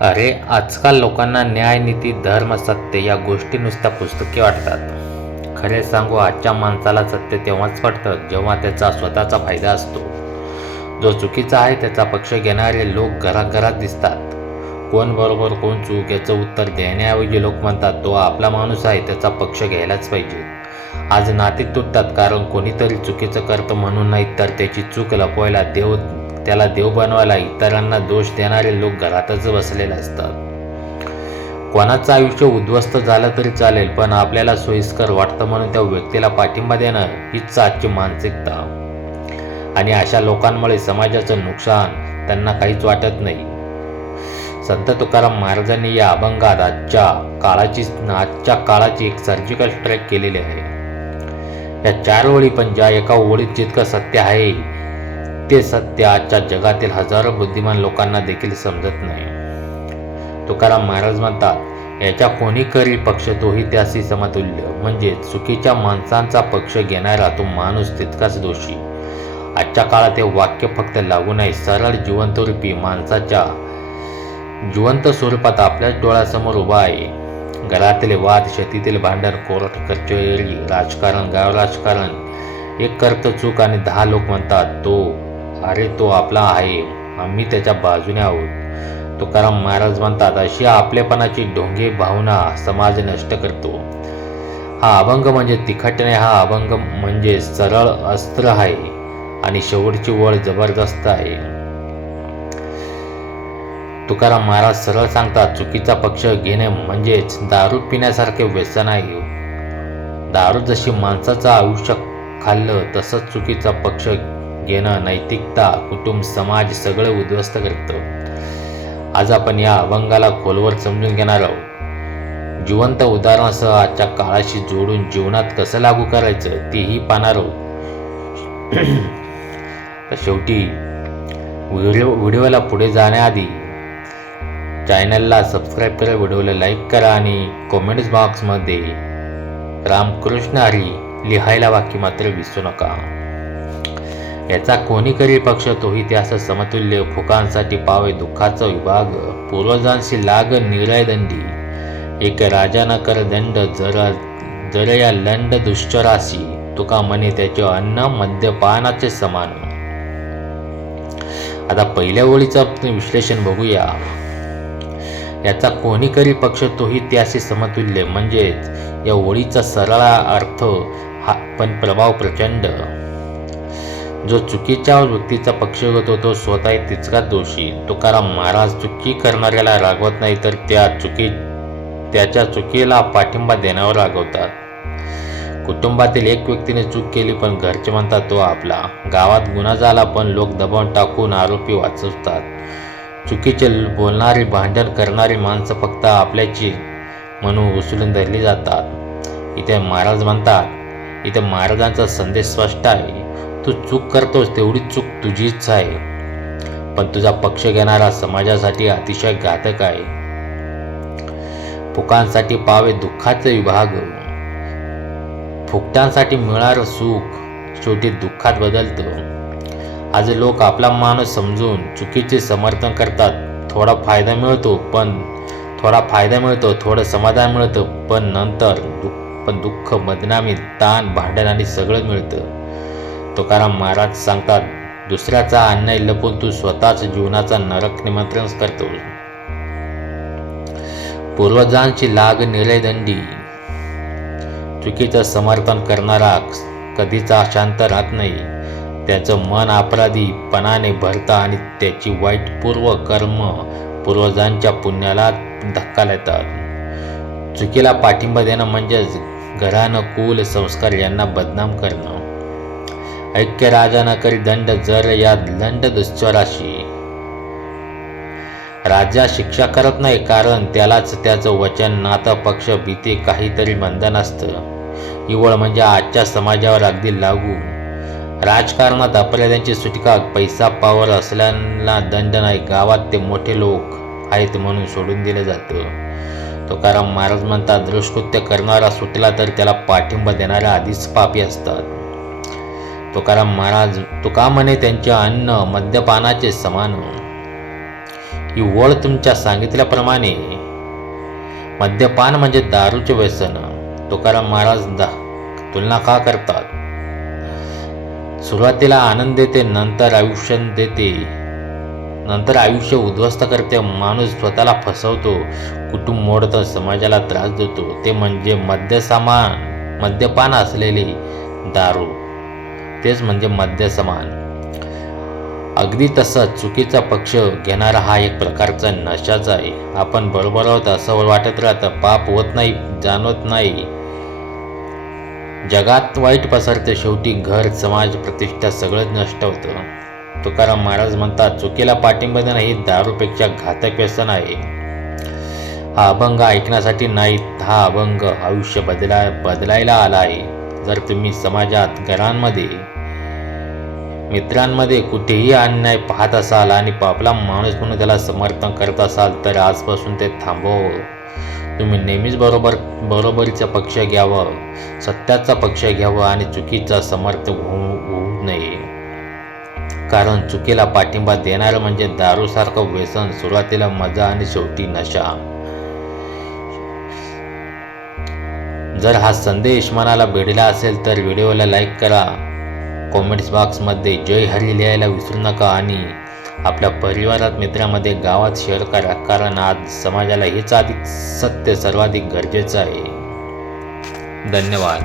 अरे आजकाल लोकांना न्याय नीती धर्म सत्य या गोष्टी नुसत्या पुस्तके वाटतात. खरे सांगू आजच्या माणसाला सत्य तेव्हाच पडतं जेव्हा त्याचा स्वतःचा फायदा असतो. जो चुकीचा आहे त्याचा पक्ष घेणारे लोक घराघरात दिसतात. कोण बरोबर कोण चूक याचं उत्तर देण्याऐवजी लोक म्हणतात तो आपला माणूस आहे त्याचा पक्ष घ्यायलाच पाहिजे. आज नाते तुटतात कारण कोणीतरी चुकीचं करतं म्हणून नाही तर त्याची चूक लपवायला देव त्याला देव बनवायला इतरांना दोष देणारे लोक घरातच बसलेले असतात. कोणाचं आयुष्य उद्ध्वस्त झालं तरी चालेल पण आपल्याला सोयीस्कर वाटतं म्हणून त्या व्यक्तीला पाठिंबा देणं हीच आजची मानसिकता. आणि अशा लोकांमुळे समाजाचं नुकसान त्यांना काहीच वाटत नाही. संत तुकाराम महाराजांनी या अभंगात आजच्या काळाची आजच्या काळाची एक सर्जिकल स्ट्राईक केलेली आहे. या चार ओळी पण ज्या एका ओळीत जितकं सत्य आहे ते सत्य आजच्या जगातील हजारो बुद्धिमान लोकांना देखील समजत नाही. तुकाराम महाराज म्हणतात याच्या कोणीकरी पक्ष तोही त्याशी समतुल्य. म्हणजे चुकीच्या माणसांचा पक्ष घेणारा तो माणूस तितकाच दोषी. आजच्या काळात हे वाक्य फक्त लागू नाही सरळ जिवंतरूपी माणसाच्या जिवंत स्वरूपात आपल्याच डोळ्यासमोर उभा आहे. घरातले वाद शेतीतील भांडण कोर्ट कचेरी राजकारण गाव राजकारण एक करतं चूक आणि दहा लोक म्हणतात तो अरे तो आपला आहे. आम्ही त्याच्या बाजूने आहोत. तुकाराम महाराज म्हणतात अशी आपलेपणाची ढोंगे भावना समाज नष्ट करतो. हा अभंग म्हणजे तिखटणे हा अभंग म्हणजे सरळ अस्त्र आहे आणि शेवटची वळ जबरदस्त आहे. तुकाराम महाराज सरळ सांगतात चुकीचा पक्ष घेणे म्हणजेच दारू पिण्यासारखे व्यसन आहे. दारू जशी माणसाचं आयुष्य खाल्लं तसंच चुकीचा पक्ष घेणं नैतिकता कुटुंब समाज सगळं उद्ध्वस्त करतं. आज आपण या अभंगाला खोलवर समजून घेणार आहोत. जिवंत उदाहरणासह आजच्या काळाशी जोडून जीवनात कसं लागू करायचं तेही पाहणार आहोत. तर शेवटी व्हिडिओ व्हिडिओला पुढे जाण्याआधी चॅनलला सबस्क्राईब करा व्हिडिओला लाईक करा आणि कॉमेंट्स बॉक्समध्ये रामकृष्ण हरी लिहायला वाक्य मात्र विसरू नका. याचा कोणीकरी पक्ष तोही त्यास समतुल्य फुकांसाठी पावे दुःखाचा विभाग. पूर्वजांशी लाग निरय दंडी. एक राजा न कर दंड जर जर या लंड दुश्चराशी तुका म्हणे त्याचे अन्न मद्यपानाचे समान. आता पहिल्या ओळीचं विश्लेषण बघूया. याचा कोणी करी पक्ष तोही त्याशी समतुल्य. म्हणजेच या ओळीचा सरळा अर्थ हा पण प्रभाव प्रचंड. जो चुकीच्या व्यक्तीचा पक्ष घेतो तो स्वतः तितकाच दोषी. तुकाराम महाराज चुकी करणाऱ्याला रागवत नाही तर त्या चुकी त्याच्या चुकीला पाठिंबा देण्यावर रागवतात. कुटुंबातील एक व्यक्तीने चूक केली पण घरचे म्हणतात तो आपला. गावात गुन्हा झाला पण लोक दबाव टाकून आरोपी वाचवतात. चुकीचे बोलणारी भांडण करणारी माणसं फक्त आपल्याची म्हणून उचलून धरली जातात. इथे महाराज म्हणतात इथे महाराजांचा संदेश स्पष्ट आहे. तू चूक करतोस तेवढी चूक तुझीच आहे. पण तुझा पक्ष घेणारा समाजासाठी अतिशय घातक आहे. फुकांसाठी पावे दुःखाचे विभाग. फुकट्यांसाठी मिळणारं सुख शेवटी दुःखात बदलतं. आज लोक आपला माणूस समजून चुकीचे समर्थन करतात. थोडा फायदा मिळतो पण थोडा फायदा मिळतो थोडं समाधान मिळतं पण नंतर दुःख पण दुःख बदनामी ताण भांडण आणि सगळं मिळतं. तुकाराम महाराज सांगतात दुसऱ्याचा अन्याय लपून तू स्वतःच जीवनाचा नरक निमंत्रण करतो. पूर्वजांची लाग निरयदंडी चुकीचं समर्थन करणारा कधीचा शांत राहत नाही. त्याचं मन अपराधीपणाने भरतं आणि त्याची वाईट पूर्व कर्म पूर्वजांच्या पुण्याला धक्का लावतात चुकीला पाठिंबा देणं म्हणजेच घरानं कुल संस्कार यांना बदनाम करणं. ऐक्य राजा न करी दंड जर या दंड दुश्चराशी. राजा शिक्षा करत नाही कारण त्यालाच त्याचं वचन नातं पक्ष भीती काहीतरी बंधन असतं. इवळ म्हणजे आजच्या समाजावर अगदी लागू. राजकारणात अपराध्यांची सुटका पैसा पावर असल्याला दंड नाही गावात ते मोठे लोक आहेत म्हणून सोडून दिलं जातं. तुकाराम महाराज म्हणतात दुष्कृत्य करणारा सुटला तर त्याला पाठिंबा देणारे आधीच पापी असतात. तुकाराम महाराज तुका म्हणे त्यांचे अन्न मद्यपानाचे समान ही ओळ तुमच्या सांगितल्याप्रमाणे मद्यपान म्हणजे दारूचे व्यसन तुकाराम महाराज दा तुलना का करतात? सुरुवातीला आनंद देते नंतर आयुष्य देते नंतर आयुष्य उद्ध्वस्त करते माणूस स्वतःला फसवतो कुटुंब मोडतं समाजाला त्रास देतो ते म्हणजे मद्यसमान मद्यपान असलेली दारू. तेच म्हणजे मद्यसमान अगदी तसंच चुकीचा पक्ष घेणारा हा एक प्रकारचा नशाचा आहे. आपण बरोबर आहोत असं वाटत राहतं. पाप होत नाही जाणवत नाही. जगात वाईट पसरते शेवटी घर समाज प्रतिष्ठा सगळंच नष्ट होतं. तुकाराम महाराज म्हणतात चुकीला पाठिंबा देणं ही दारूपेक्षा घातक व्यसन आहे. हा अभंग ऐकण्यासाठी नाही हा अभंग आयुष्य बदला बदलायला आला आहे. जर तुम्ही समाजात घरांमध्ये मित्रांमध्ये कुठेही अन्याय पाहत असाल आणि आपला माणूस म्हणून त्याला समर्थन करत असाल तर आजपासून ते थांबव. तुम्ही नेहमीच बरोबर बरोबरीचा पक्ष घ्यावं सत्याचा पक्ष घ्यावं आणि चुकीचा समर्थक होऊ होऊ नये. कारण चुकीला पाठिंबा देणारं म्हणजे दारूसारखं व्यसन सुरुवातीला मजा आणि शेवटी नशा. जर हा संदेश मनाला भिडला असेल तर व्हिडिओला लाईक करा. कॉमेंट्स बॉक्समध्ये जय हरी लिहायला विसरू नका आणि आपल्या परिवारात मित्रामध्ये गावात शेअर करा कारण आज समाजाला हेच अधिक सत्य सर्वाधिक गरजेचं आहे. धन्यवाद.